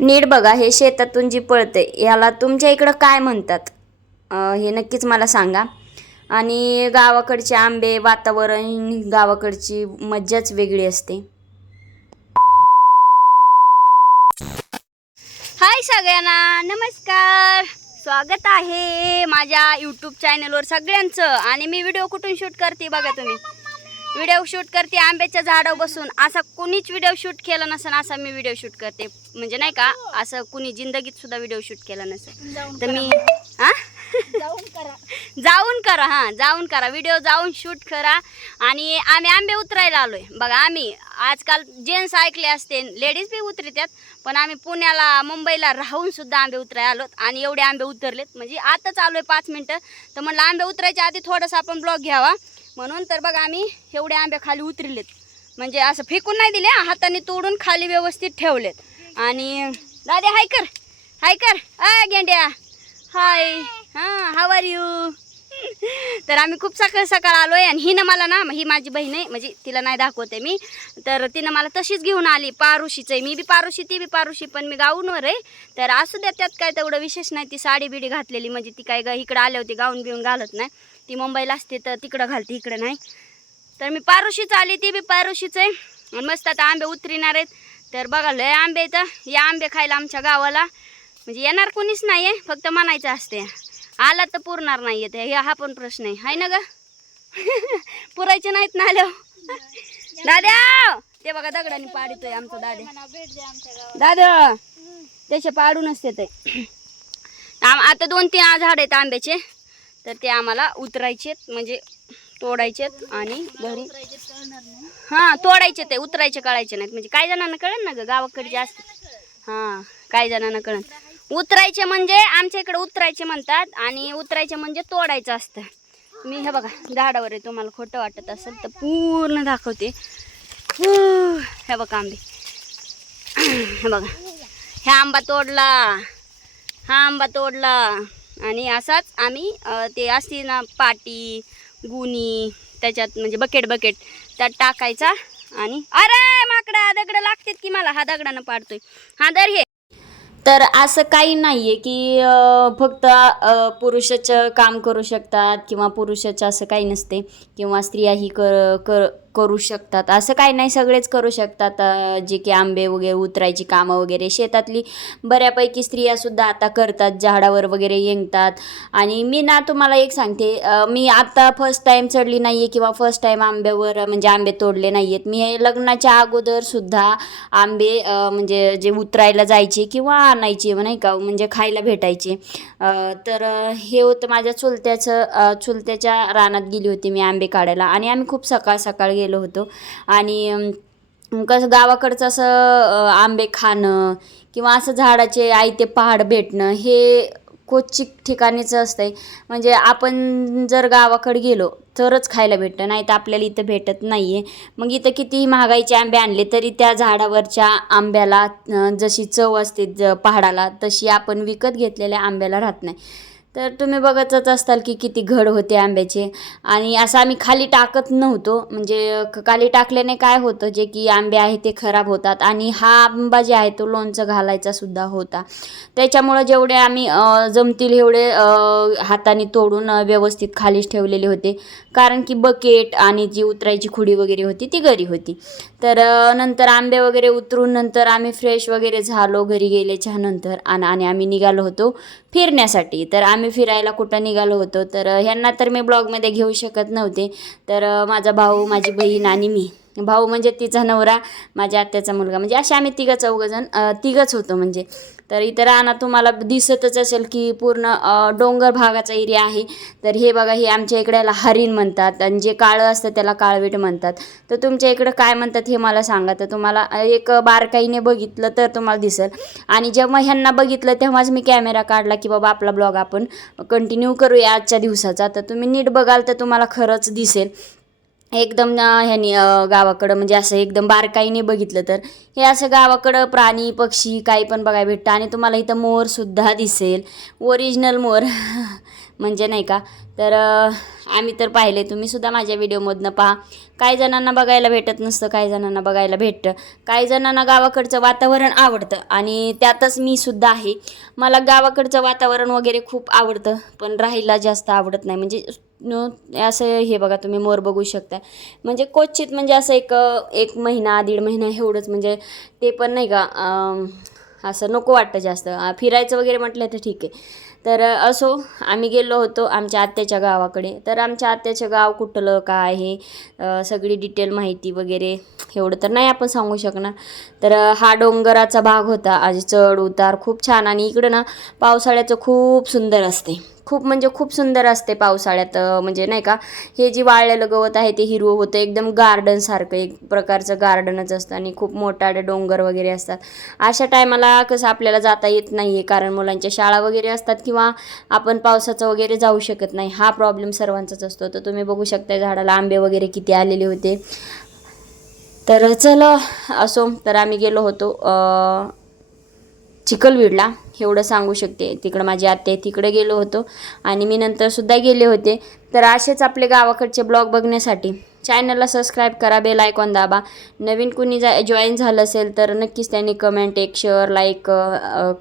नीट बघा, हे शेतातून जी पळते याला तुमच्या इकडं काय म्हणतात हे नक्कीच मला सांगा. आणि गावाकडचे आंबे, वातावरण, गावाकडची मज्जाच वेगळी असते. हाय सगळ्यांना, नमस्कार. स्वागत आहे माझ्या यूट्यूब चॅनलवर सगळ्यांचं. आणि मी व्हिडिओ कुठून शूट करते बघा तुम्ही. व्हिडिओ शूट करते आंब्याच्या झाडावर बसून. असा कुणीच व्हिडिओ शूट केला नसेल असा मी व्हिडिओ शूट करते. म्हणजे नाही का, असं कुणी जिंदगीत सुद्धा व्हिडिओ शूट केला नसेल. तर मी जाऊन करा व्हिडिओ, जाऊन शूट करा. आणि आम्ही आंबे उतरायला आलोय बघा. आम्ही आजकाल जेंट्स ऐकले असते, लेडीज बी उतरतात, पण आम्ही पुण्याला मुंबईला राहून सुद्धा आंबे उतरायला आलोत. आणि एवढे आंबे उतरलेत म्हणजे आता चालू आहे 5 मिनटं. तर म्हणलं आंबे उतरायच्या आधी थोडंसं आपण ब्लॉग घ्यावा म्हणून. तर बघा आम्ही एवढे आंबे खाली उतरलेत, म्हणजे असं फेकून नाही दिले, हाताने तोडून खाली व्यवस्थित ठेवलेत. आणि दादे हाय कर गेंड्या हाय. How are you. तर आम्ही खूप सकाळ आलोय. आणि हिनं मला ना, ही माझी बहीण आहे, म्हणजे तिला नाही दाखवते मी, तर तिनं मला तशीच घेऊन आली. पारुशीच आहे, मी बी पारुशी, ती बी पारुशी, पण मी गाऊनवर आहे. तर असू द्या, त्यात काय तेवढं विशेष नाही. ती साडी बिडी घातलेली, म्हणजे ती काय इकडं आले होती गाऊन बिऊन घालत नाही. ती मुंबईला असते तर तिकडं घालते, इकडं नाही. तर मी पारुशीच आली, ती बी पारुशीच आहे. आणि मस्त आता आंबे उतरणार आहेत. तर बघा लय आंबे येतं, या आंबे खायला आमच्या गावाला. म्हणजे येणार कोणीच नाही आहे, फक्त म्हणायचं असते. आला तर पुरणार नाही येते, हे हा पण प्रश्न आहे, हाय ना ग. पुरायचे नाहीत ना आल्यावर. दाद्या ते बघा दगडाने पाडतोय आमचा दादा त्याचे पाडूनच येते. आता 2-3 झाड आहेत आंब्याचे, तर ते आम्हाला उतरायचेत, म्हणजे तोडायचेत आणि घरी. तोडायचे, ते उतरायचे कळायचे नाहीत. म्हणजे काही जणांना कळेल ना ग, गावाकडचे असतात. काही जणांना कळेल. उतरायचे म्हणजे आमच्या इकडे उतरायचे म्हणतात, आणि उतरायचे म्हणजे तोडायचं असतं. मी हे बघा झाडावर आहे, तुम्हाला खोटं वाटत असेल तर पूर्ण दाखवते. हे बघा आंबे, हे बघा, हा आंबा तोडला. आणि असाच आम्ही ते असते ना पाटी गुणी, त्याच्यात म्हणजे बकेट त्यात टाकायचा. आणि अरे माकडा दगड लागतात की मला, हा दगडानं पाडतोय. दर हे. तर असं काही नाही आहे की फक्त पुरुषच काम करू शकतात, किंवा पुरुषाचं असं काही नसते, किंवा स्त्रियाही करू शकतात असं काही नाही. सगळेच करू शकतात. जे की आंबे वगैरे उतरायची कामं वगैरे शेतातली बऱ्यापैकी स्त्रियासुद्धा आता करतात, झाडावर वगैरे येंगतात. आणि मी ना तुम्हाला एक सांगते, मी आता फर्स्ट टाईम चढली नाही आहे, किंवा फर्स्ट टाईम आंब्यावर म्हणजे आंबे तोडले नाही आहेत. मी हे लग्नाच्या अगोदरसुद्धा आंबे म्हणजे जे उतरायला जायचे किंवा आणायचे नाही का, म्हणजे खायला भेटायचे. तर हे होतं माझ्या चुलत्याच्या रानात गेली होती मी आंबे काढायला. आणि आम्ही खूप सकाळ गेलो होतो. आणि कसं गावाकडचं असं आंबे खाणं, किंवा असं झाडाचे आयते पहाड भेटणं हे क्वचित ठिकाणीच असतंय. म्हणजे आपण जर गावाकडे गेलो तरच खायला भेटतं, नाही तर आपल्याला इथं भेटत नाही आहे. मग इथं कितीही महागाईचे आंबे आणले तरी त्या झाडावरच्या आंब्याला जशी चव असते पहाडाला, तशी आपण विकत घेतलेल्या आंब्याला राहत नाही. तर तुम्ही बघतच असताल की किती घड होते आंब्याचे. आणि असं आम्ही खाली टाकत नव्हतो, म्हणजे खाली टाकल्याने काय होतं, जे की आंबे आहे ते खराब होतात. आणि हा आंबा जे आहे तो लोणचं घालायचा सुद्धा होता. त्याच्यामुळं जेवढे आम्ही जमतील एवढे हाताने तोडून व्यवस्थित खालीच ठेवलेले होते. कारण की बकेट आणि जी उतरायची खुडी वगैरे होती ती घरी होती. तर नंतर आंबे वगैरे उतरून नंतर आम्ही फ्रेश वगैरे झालो घरी गेल्याच्या नंतर. आणि आम्ही निघालो होतो फिरण्यासाठी. तर आम्ही फिरायला कुठं निघालो होतो, तर ह्यांना तर मी ब्लॉगमध्ये घेऊ शकत नव्हते. तर माझा भाऊ, माझी बहीण आणि मी, भाऊ म्हणजे तिचा नवरा, माझ्या आत्याचा मुलगा, म्हणजे असे आम्ही तिघंच होतो म्हणजे. तर इथं राहणार तुम्हाला दिसतच असेल की पूर्ण डोंगर भागाचा एरिया आहे. तर हे बघा, हे आमच्या इकडेला हरिण म्हणतात, आणि जे काळं असतं त्याला काळवीट म्हणतात. तर तुमच्या इकडं काय म्हणतात हे मला सांगा. तर तुम्हाला एक बारकाईने बघितलं तर तुम्हाला दिसेल. आणि जेव्हा ह्यांना बघितलं तेव्हाच मी कॅमेरा काढला की बाबा आपला ब्लॉग आपण कंटिन्यू करूया आजच्या दिवसाचा. तर तुम्ही नीट बघाल तर तुम्हाला खरंच दिसेल एकदम ह्यानी गावाकडं, म्हणजे असं एकदम बारकाईने बघितलं तर हे असं गावाकडं प्राणी पक्षी काही पण बघायला भेटतं. आणि तुम्हाला इथं मोरसुद्धा दिसेल, ओरिजिनल मोर. म्हणजे नाही का. तर आम्ही तर पाहिले, तुम्हीसुद्धा माझ्या व्हिडिओमधनं पहा. काही जणांना बघायला भेटत नसतं, काही जणांना बघायला भेटतं, काही जणांना गावाकडचं वातावरण आवडतं आणि त्यातच मी सुद्धा आहे. मला गावाकडचं वातावरण वगैरे खूप आवडतं, पण राहायला जास्त आवडत नाही. म्हणजे असं हे बघा, तुम्ही मोर बघू शकता. म्हणजे क्वचित म्हणजे असं एक महिना 1.5 महिना एवढंच, म्हणजे ते पण नाही का असं नको वाटतं जास्त. फिरायचं वगैरे म्हटलं तर ठीक आहे. तर असो, आम्ही गेलो होतो आमच्या आत्याच्या गावाकडे. तर आमच्या आत्याचं गाव कुठलं काय हे सगळी डिटेल माहिती वगैरे एवढं तर नाही आपण सांगू शकणार. तर हा डोंगराचा भाग होता, आज चढ उतार खूप छान. आणि इकडं ना पावसाळ्याचं खूप सुंदर असते, खूप म्हणजे खूप सुंदर असते पावसाळ्यात. म्हणजे नाही का, हे जे वाळलेलं गवत आहे ते हिरवं होतं, एकदम गार्डनसारखं एक प्रकारचं गार्डनच असतं आणि खूप मोठाले डोंगर वगैरे असतात. अशा टायमाला कसं आपल्याला जाता येत नाही आहे, कारण मुलांच्या शाळा वगैरे असतात किंवा आपण पावसाचं वगैरे जाऊ शकत नाही. हा प्रॉब्लेम सर्वांचाच असतो. तर तुम्ही बघू शकता झाडाला आंबे वगैरे किती आलेले होते. तर चला असो, तर आम्ही गेलो होतो चिखलवीडला, एवढं सांगू शकते. तिकडं माझी आत्या आहे, तिकडे गेलो होतो आणि मी नंतरसुद्धा गेले होते. तर असेच आपले गावाकडचे ब्लॉग बघण्यासाठी चॅनलला सबस्क्राईब करा, बेल आयकॉन दाबा. नवीन कुणी जॉईन झालं असेल तर नक्कीच त्यांनी कमेंट, एक शेअर, लाईक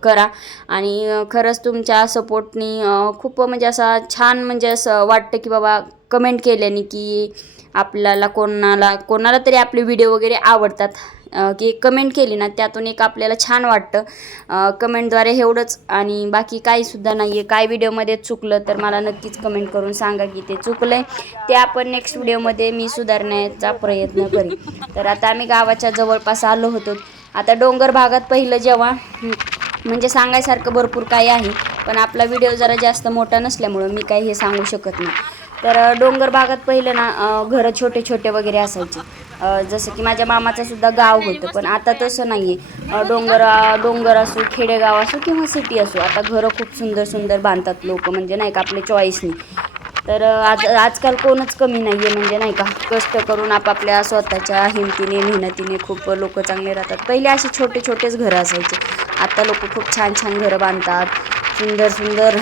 करा. आणि खरंच तुमच्या सपोर्टनी खूप म्हणजे असा छान, म्हणजे असं वाटतं की बाबा कमेंट केल्याने की आपल्याला कोणाला तरी आपले व्हिडिओ वगैरे आवडतात. की कमेंट केली ना, त्यातून एक आपल्याला छान वाटतं. कमेंटद्वारे एवढंच, आणि बाकी काहीसुद्धा नाही आहे. काय व्हिडिओमध्ये चुकलं तर मला नक्कीच कमेंट करून सांगा की ते चुकलं आहे. ते आपण नेक्स्ट व्हिडिओमध्ये मी सुधारण्याचा प्रयत्न करीन. तर आता आम्ही गावाच्या जवळपास आलो होतो. आता डोंगर भागात पहिलं जेव्हा म्हणजे सांगायसारखं भरपूर काही आहे, पण आपला व्हिडिओ जरा जास्त मोठा नसल्यामुळं मी काही हे सांगू शकत नाही. तर डोंगर भागात पहिलं ना घरं छोटे छोटे वगैरे असायचे. जसं की माझ्या मामाचं सुद्धा गाव होतं, पण आता तसं नाही आहे. डोंगर असो, खेडेगाव असो किंवा सिटी असो, आता घरं खूप सुंदर सुंदर बांधतात लोक, म्हणजे नाही का आपल्या चॉईसनी. तर आजकाल कोणच कमी नाही आहे, म्हणजे नाही का, कष्ट करून आपापल्या स्वतःच्या हिमतीने मेहनतीने खूप लोक चांगले राहतात. पहिले असे छोटे छोटेच घरं असायचे, आता लोक खूप छान छान घरं बांधतात, सुंदर सुंदर,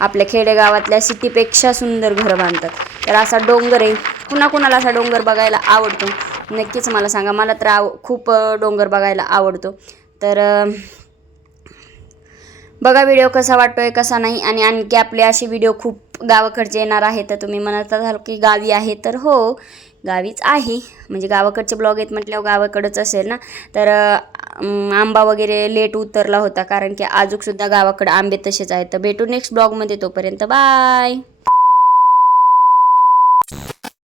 आपल्या खेडेगावातल्या सिटीपेक्षा सुंदर घरं बांधतात. तर असा डोंगर आहे. कुणाकुणाला असा डोंगर बघायला आवडतो नक्कीच मला सांगा. मला तर खूप डोंगर बघायला आवडतो. तर बघा व्हिडिओ कसा वाटतोय कसा नाही. आणि आणखी आपले असे व्हिडिओ खूप गावाकडचे येणार आहे. तर तुम्ही म्हणत असाल की गावी आहे, तर हो, गावीच आहे. म्हणजे गावाकडचे ब्लॉग आहेत म्हटल्यावर गावाकडंच असेल ना. तर आंबा वगैरे लेट उतरला होता, कारण की अजूनसुद्धा गावाकडे आंबे तसेच आहेत. तर भेटू नेक्स्ट ब्लॉगमध्ये, तोपर्यंत बाय.